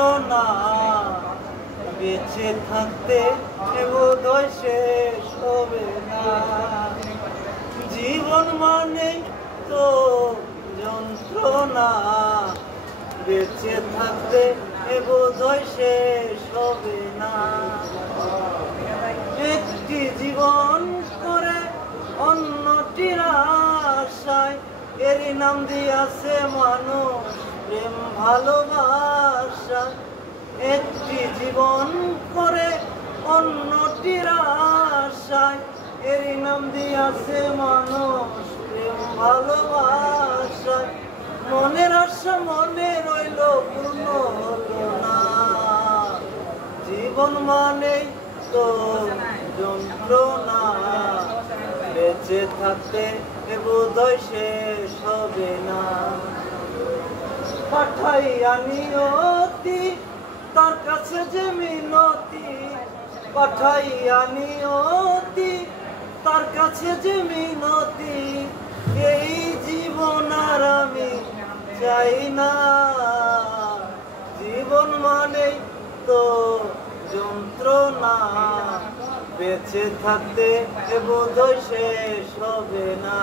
যন্ত্রণা বেঁচে থাকতে বোধহয় শেষ হবে না। জীবন মানে তো যন্ত্রণা বেঁচে থাকতে বোধহয় শেষ হবে না। একটি জীবন করে অন্যটির আশায় এরই নাম দিয়াছে মানুষ প্রেম ভালোবাসা। একটি জীবন করে অন্যটির আশায় এরই নাম দিয়াছে মানুষ প্রেম ভালোবাসা। মনের আশা মনে রইল পূর্ণ হলো না। জীবন মানেই তো যন্ত্রণা বেঁচে থাকতে বোধহয় শেষ হবে না। পাঠাইয়া নিয়তি তার কাছে যে মিনতি, পাঠাইয়া নিয়তি তার কাছে যে মিনতি, এই জীবন আর আমি চাই না। জীবন মানেই তো যন্ত্রণা বেঁচে থাকতে বোধহয় শেষ হবে না।